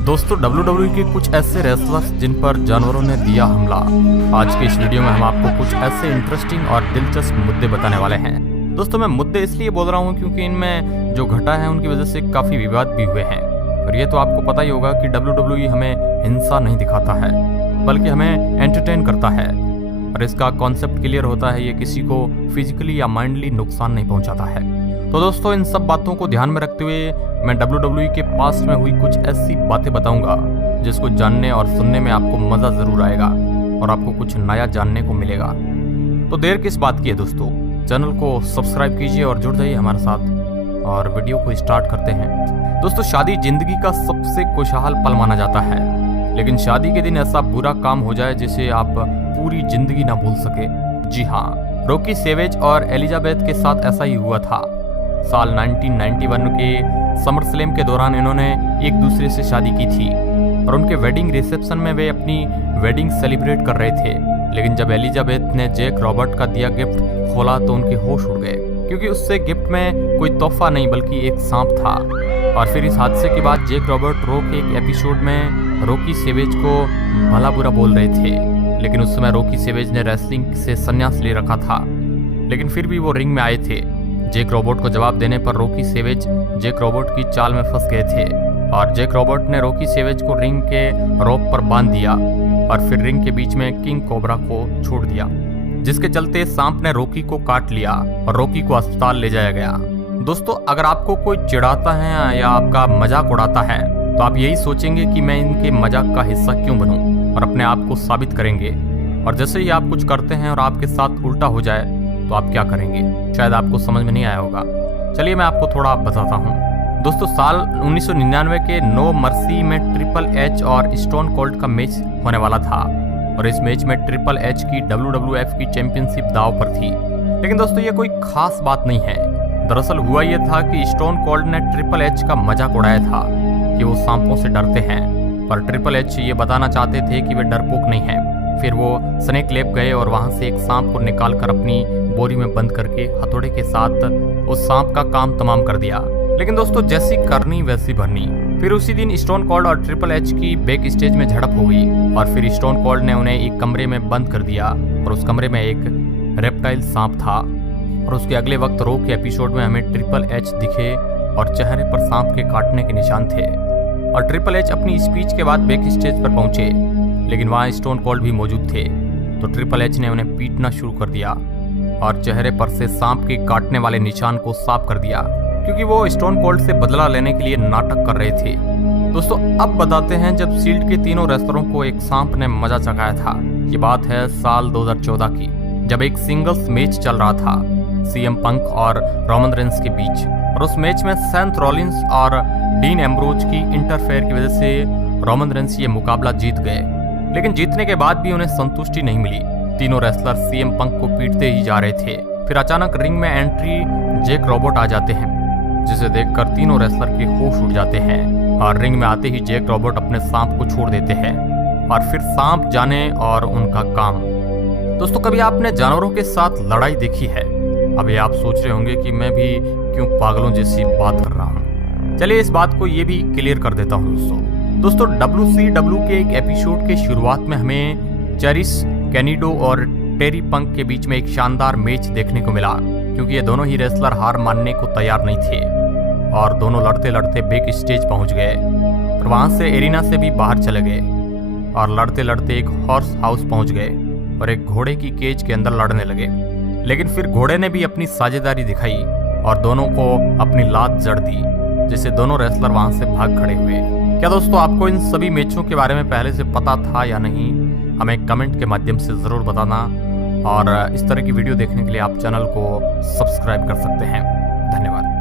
दोस्तों WWE के कुछ ऐसे रेसलर्स जिन पर जानवरों ने दिया हमला। आज के इस वीडियो में हम आपको कुछ ऐसे इंटरेस्टिंग और दिलचस्प मुद्दे बताने वाले हैं। दोस्तों मैं मुद्दे इसलिए बोल रहा हूँ क्योंकि इनमें जो घटा है उनकी वजह से काफ़ी विवाद भी हुए हैं। और ये तो आपको पता ही होगा कि WWE हमें हिंसा नहीं दिखाता है बल्कि हमें एंटरटेन करता है, और इसका कॉन्सेप्ट क्लियर होता है, ये किसी को फिजिकली या माइंडली नुकसान नहीं पहुंचाता है। तो दोस्तों इन सब बातों को ध्यान में रखते हुए मैं WWE के पास्ट में हुई कुछ ऐसी बातें बताऊंगा जिसको जानने और सुनने में आपको मज़ा ज़रूर आएगा और आपको कुछ नया जानने को मिलेगा। तो देर किस बात की है दोस्तों, चैनल को सब्सक्राइब कीजिए और जुड़ जाइए हमारे साथ और वीडियो को स्टार्ट करते हैं। दोस्तों शादी जिंदगी का सबसे खुशहाल पल माना जाता है, लेकिन शादी के दिन ऐसा बुरा काम हो जाए जिसे आप पूरी जिंदगी ना भूल सके। जी हाँ, रॉकी सेवेज और एलिजाबेथ के साथ ऐसा ही हुआ था। साल 1991 के समर स्लैम के दौरान इन्होंने एक दूसरे से शादी की थी और उनके वेडिंग रिसेप्शन में वे अपनी वेडिंग सेलिब्रेट कर रहे थे। लेकिन जब एलिजाबेथ ने जैक रॉबर्ट का दिया गिफ्ट खोला तो उनके होश उड़ गए, क्योंकि उससे गिफ्ट में कोई तोहफा नहीं बल्कि एक सांप था। और फिर इस हादसे के बाद जैक रॉबर्ट रॉ के एक एपिसोड में रॉकी सेवेज को भला बुरा बोल रहे थे, लेकिन उस समय रॉकी सेवेज ने रेसलिंग से संन्यास ले रखा था, लेकिन फिर भी वो रिंग में आए थे। जैक रॉबर्ट को जवाब देने पर रॉकी सेवेज जैक रॉबर्ट की चाल में फंस गए थे और जैक रॉबर्ट ने रॉकी सेवेज को रिंग के रोप पर बांध दिया और फिर रिंग के बीच में किंग कोबरा को छोड़ दिया, जिसके चलते सांप ने रॉकी को काट लिया और रॉकी को अस्पताल ले जाया गया। दोस्तों अगर आपको कोई चिढ़ाता है या आपका मजाक उड़ाता है तो आप यही सोचेंगे कि मैं इनके मजाक का हिस्सा क्यों बनूं, और अपने आप को साबित करेंगे। और जैसे ही आप कुछ करते हैं और आपके साथ उल्टा हो जाए तो आप क्या करेंगे, शायद आपको समझ में नहीं आया होगा। चलिए मैं आपको थोड़ा बताता हूँ। दोस्तों साल 1999 के नो मर्सी में ट्रिपल एच और स्टोन कोल्ड का मैच होने वाला था, और इस मैच में ट्रिपल एच की WWF की चैंपियनशिप दांव पर थी। लेकिन दोस्तों ये कोई खास बात नहीं है। दरअसल हुआ ये था कि स्टोन कोल्ड ने ट्रिपल एच का मजाक उड़ाया था कि वो सांपों से डरते हैं, पर ट्रिपल एच ये बताना चाहते थे कि वे डरपोक नहीं हैं। फिर वो स्नेक लैब गए और वहां से एक सांप को निकालकर अपनी बोरी में बंद करके हथौड़े के साथ उस सांप का काम तमाम कर दिया। लेकिन दोस्तों जैसी करनी वैसी भरनी। फिर उसी दिन स्टोन कोल्ड और ट्रिपल एच की बैक स्टेज में झड़प हो गई और फिर स्टोन कोल्ड ने उन्हें एक कमरे में बंद कर दिया और उस कमरे में एक रेप्टाइल सांप था। और उसके अगले वक्त रॉ के एपिसोड में हमें ट्रिपल एच दिखे और चेहरे पर सांप के काटने के निशान थे। और ट्रिपल एच अपनी स्पीच के बाद बैक स्टेज पर पहुंचे, लेकिन वहाँ स्टोन कोल्ड भी मौजूद थे। तो ट्रिपल एच ने उन्हें पीटना शुरू कर दिया और चेहरे पर से सांप के काटने वाले निशान को साफ कर दिया, क्योंकि वो स्टोन कोल्ड से बदला लेने के लिए नाटक कर रहे थे। दोस्तों अब बताते हैं जब शील्ड के तीनों रेसलरों को एक सांप ने मजा चखाया था। ये बात है साल 2014 की, जब एक सिंगल्स मैच चल रहा था CM पंक और रोमन रेंस के बीच। और उस मैच में सेथ रॉलिंस और डीन एम्ब्रोज की इंटरफेयर की वजह से रोमन रेंस ये मुकाबला जीत गए। लेकिन जीतने के बाद भी उन्हें संतुष्टि नहीं मिली। तीनों रेसलर CM पंक को पीटते ही जा रहे थे। फिर अचानक रिंग में एंट्री जैक रॉबर्ट आ जाते हैं, जिसे देखकर तीनों रेसलर के होश उड़ जाते हैं और रिंग में आते ही जैक रॉबर्ट अपने सांप को छोड़ देते हैं और फिर सांप जाने और उनका काम। दोस्तों कभी आपने जानवरों के साथ लड़ाई देखी है? अभी आप सोच रहे होंगे कि मैं भी क्यों पागलों जैसी बात कर रहा हूँ। चलिए इस बात को ये भी क्लियर कर देता हूँ। दोस्तों WCW के एक एपिसोड के शुरुआत में हमें चेरिस कैनिडो और टेरी पंक के बीच में एक शानदार मैच देखने को मिला, क्योंकि ये दोनों ही रेसलर हार मानने को तैयार नहीं थे और दोनों लड़ते लड़ते बैक स्टेज पहुंच गए और वहां से एरिना से भी बाहर चले गए और लड़ते लड़ते एक हॉर्स हाउस पहुंच गए और एक घोड़े की केज के अंदर लड़ने लगे। लेकिन फिर घोड़े ने भी अपनी साझेदारी दिखाई और दोनों को अपनी लात जड़ दी, जिससे दोनों रेसलर वहां से भाग खड़े हुए। क्या दोस्तों आपको इन सभी मैचों के बारे में पहले से पता था या नहीं? हमें कमेंट के माध्यम से ज़रूर बताना, और इस तरह की वीडियो देखने के लिए आप चैनल को सब्सक्राइब कर सकते हैं। धन्यवाद।